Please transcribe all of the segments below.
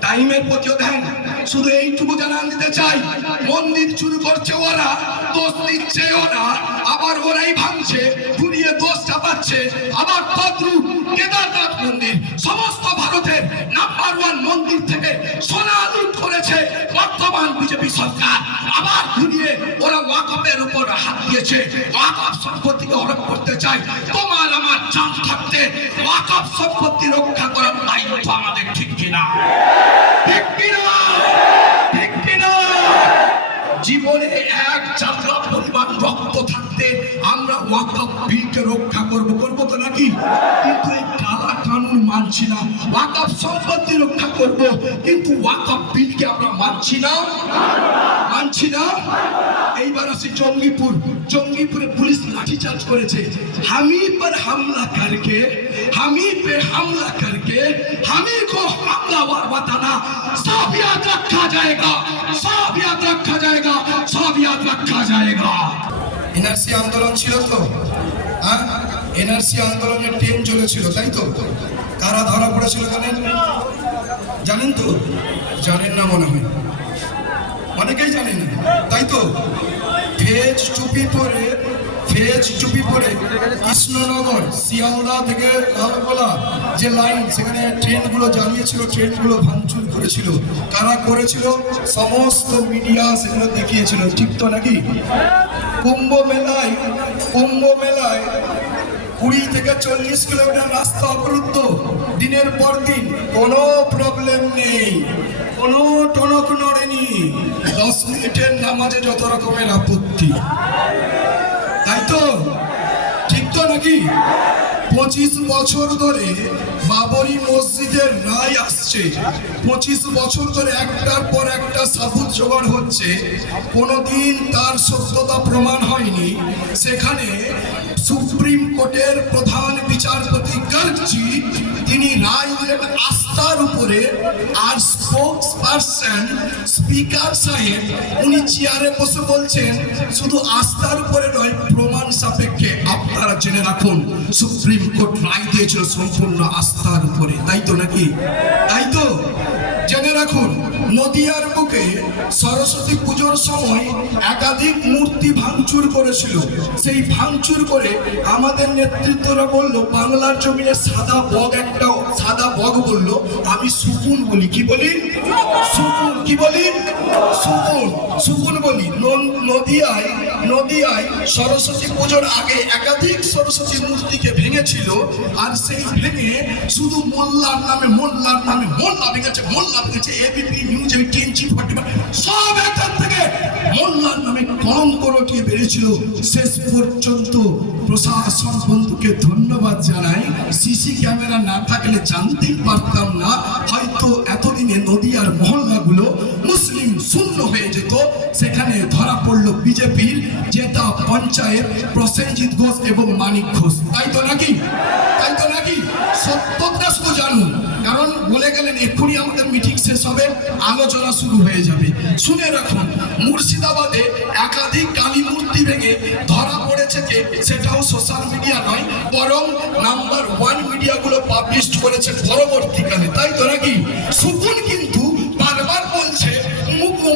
টাইমের প্রতিও ধ্যান শুধু এইটুকু জানান দিতে চাই, মন্দির চুরি করছে ওরা, দোষ দিচ্ছে ওরা, আবার ওরাই ভাঙছে, ঘুরিয়ে দোষ চাপাচ্ছে আবার তদ্রুপ দিয়েছে ওয়াকফ সম্পত্তিকে হরপ করতে চাই তোমার আমার চান থাকতে ওয়াকফ সম্পত্তি রক্ষা করার দায়িত্ব আমাদের ঠিক কিনা? ঠিক কিনা? ঠিক কিনা? জীবনে এক যাত্রা পরিমাণ রক্ত থাকতে আমরা ওয়াকফ বিলকে রক্ষা করব। করব তো নাকি? কিন্তু এই কালা কানুন মানছি না। ওয়াকফ সম্পত্তি রক্ষা করব, কিন্তু ওয়াকফ বিলকে আমরা মানছি না। মানছি না এইবার আসি জঙ্গিপুর জঙ্গিপুরে পুলিশ লাঠিচার্জ করেছে হামি पर हमला करके हमी पे हमला करके हमी को हमलावर बताना सब याद रखा जाएगा सब याद रखा जाएगा सब याद रखा जाएगा এনআরসি আন্দোলন ছিল তো হ্যাঁ এনআরসি আন্দোলনের ট্রেন চলেছিল তাই তো কারা ধরা পড়েছিল জানেন জানেন তো জানেন না মনে হয় অনেকেই জানেন তাই তো? ফেজ চুপি পরে, ফেজ চুপি পরে কৃষ্ণনগর, শিয়ালদা থেকে লালগোলা যে লাইন, সেখানে ট্রেনগুলো জ্বালিয়েছিল ট্রেনগুলো ভাঙচুর করেছিল। কারা করেছিল? সমস্ত মিডিয়া সেগুলো দেখিয়েছিল। ঠিক তো নাকি? কুম্ভ মেলায় কুম্ভ মেলায় কুড়ি থেকে চল্লিশ কিলোমিটার রাস্তা অবরুদ্ধ। দিনের পর দিন কোনো প্রবলেম নেই। কোনো টনক নড়েনি। দশ মিনিটের নামাজে যত রকমের আপত্তি। তাই তো? ঠিক তো নাকি? পঁচিশ বছর ধরে বাবরি মসজিদের রায় আসছে। পঁচিশ বছর ধরে একটার পর একটা সাবুত জোগাড় হচ্ছে। কোনোদিন তার সত্যতা প্রমাণ হয়নি। সেখানে সুপ্রিম কোর্টের প্রধান বিচারপতি গার্গজি তিনি রায় দিলেন আস্থার উপরে আর স্পোক্স পার্সন স্পিকার সাহেব, উনি চেয়ারে বসে বলছেন, শুধু আস্থার উপরে নয়, প্রমাণ সাপেক্ষে আপনারা জেনে রাখুন, সুপ্রিম কোর্ট রায় দিয়েছিল সম্পূর্ণ আস্থার উপরে, তাই তো নাকি? নদিয়ার বুকে সরস্বতী পুজোর সময় একাধিক মূর্তি ভাঙচুর করেছিল। সেই ভাঙচুর করে আমাদের নেতৃত্বরা বলল, বাংলার জমিনে সাদা বগ একটা, সাদা বগ বলল, আমি সুকুন বলি। কি বলি? সুকুন, কি বলি? সুকুন সুকুন বলি। নদিয়ায় নদিয়ায় সরস্বতী পুজোর আগে একাধিক সরস্বতী মূর্তিকে ভেঙেছিল, আর সেই ভেঙে শুধু মোল্লার নামে মোল্লার নামে, মোল্লা ভেঙেছে মোল্লা ভেঙেছে এবিপি নিউজ টিএনজি ফর্টি সব এখান থেকে মোল্লার নামে কলঙ্ক রটিয়ে বেড়েছিল শেষ পর্যন্ত প্রশাসন বন্ধুকে ধন্যবাদ জানাই। সিসি ক্যামেরা না থাকলে জানতেই পারতাম না, হয়তো বিজেপির জেতা পঞ্চায়েত, প্রসেনজিৎ ঘোষ এবং মানিক ঘোষ। তাই তো নাকি? তাই তো নাকি? সত্যটা শুধু জানুন। কারণ বলে গেলেন, এক্ষুনি আমাদের মিটিং শেষ হবে, আলোচনা শুরু হয়ে যাবে। শুনে রাখুন, মুর্শিদাবাদে একাধিক কালী মূর্তি ভেঙে ধরা পড়েছে যে সেটাও সোশ্যাল মিডিয়া নয়, বরং নাম্বার ওয়ান মিডিয়াগুলো পাবলিশ করেছে পরবর্তীকালে। তাই তো নাকি?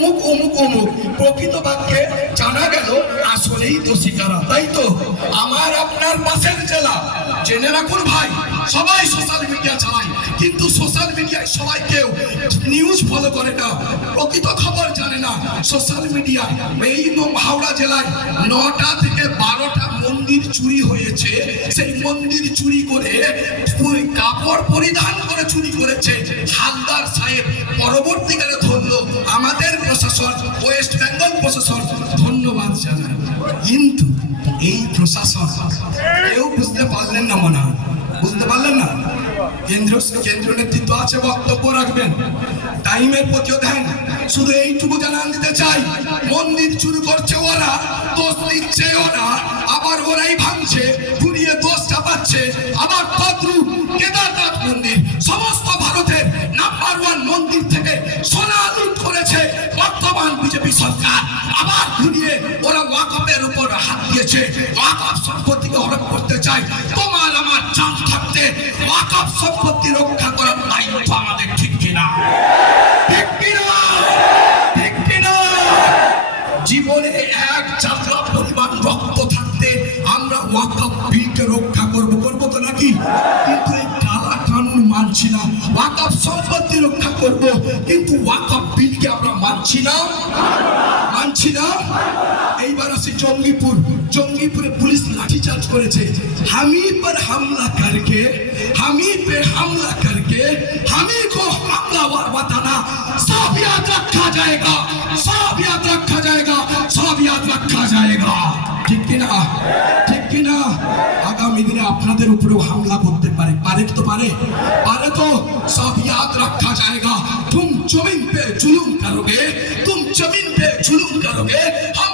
অমুক অমুক অমুক। প্রকৃত বাক্যে জানা গেল, আসলেই দোষী কারা তাই তো? আমার আপনার পাশের জেলা। জেনে রাখুন ভাই, সবাই সোশ্যাল মিডিয়া চালায়। কিন্তু সোশ্যাল মিডিয়ায় সবাই কেউ নিউজ ফলো করে না। প্রকৃত খবর জানে না। সোশ্যাল মিডিয়া এই হাওড়া জেলায় নটা থেকে বারোটা মন্দির চুরি হয়েছে। সেই মন্দির চুরি করে কাপড় পরিধান করে চুরি করেছে। হালদার সাহেব পরবর্তীকালে ধরলো আমাদের প্রশাসন, ওয়েস্ট বেঙ্গল প্রশাসন ধন্যবাদ জানায়। কিন্তু এই প্রশাসন কেউ বুঝতে পারলেন না মনে হয়। বুঝতে পারলেন না? কেন্দ্র কেন্দ্র নেতৃত্ব আছে, বক্তব্য রাখবেন। টাইমের প্রতিও ধ্যান শুধু এইটুকু জানান দিতে চাই, মন্দির চুরি করছে ওরা, দোষ দিচ্ছে ওরা, আবার ওরাই ভাঙছে, ঘুরিয়ে দোষ পাচ্ছে। আমার তদ্রুপ কেদারনাথ মন্দির সমস্ত ভারতের নাম্বার ওয়ান মন্দির থেকে সোনা লুট করেছে বর্তমান বিজেপি সরকার। আবার ঘুরিয়ে ওরা ওয়াকফের উপর হাত দিয়েছে। ওয়াকফ সম্পত্তিকে করতে তোমার আমার থাকতে ওয়াকফ সম্পত্তি রক্ষা করার দায়িত্ব আমাদের ঠিক কিনা? জীবনে এক যাত্রা পরিমাণ রক্ত থাকতে আমরা ওয়াকফ বিলকে রক্ষা কিন্তু এই কালা কানুন মানছি না ওয়াকফ সম্পত্তি রক্ষা করব কিন্তু ওয়াকফ বিলকে আমরা মানছি না মানছি না এইবার আসি জঙ্গিপুর জঙ্গিপুরে পুলিশ লাঠিচার্জ করেছে হামি पर हमला करके हमी पे हमला करके हमी को हमलावर बताना सब याद रखा जाएगा सब याद रखा जाएगा सब याद रखा जाएगा ঠিক কিনা ঠিক কিনা আগামী দিনে আপনাদের উপরেও হামলা করতে পারে পারে কি তো পারে পারে তো সব याद रखा जाएगा तुम जमीन पे जुलूम करोगे तुम जमीन पे जुलूम करोगे हम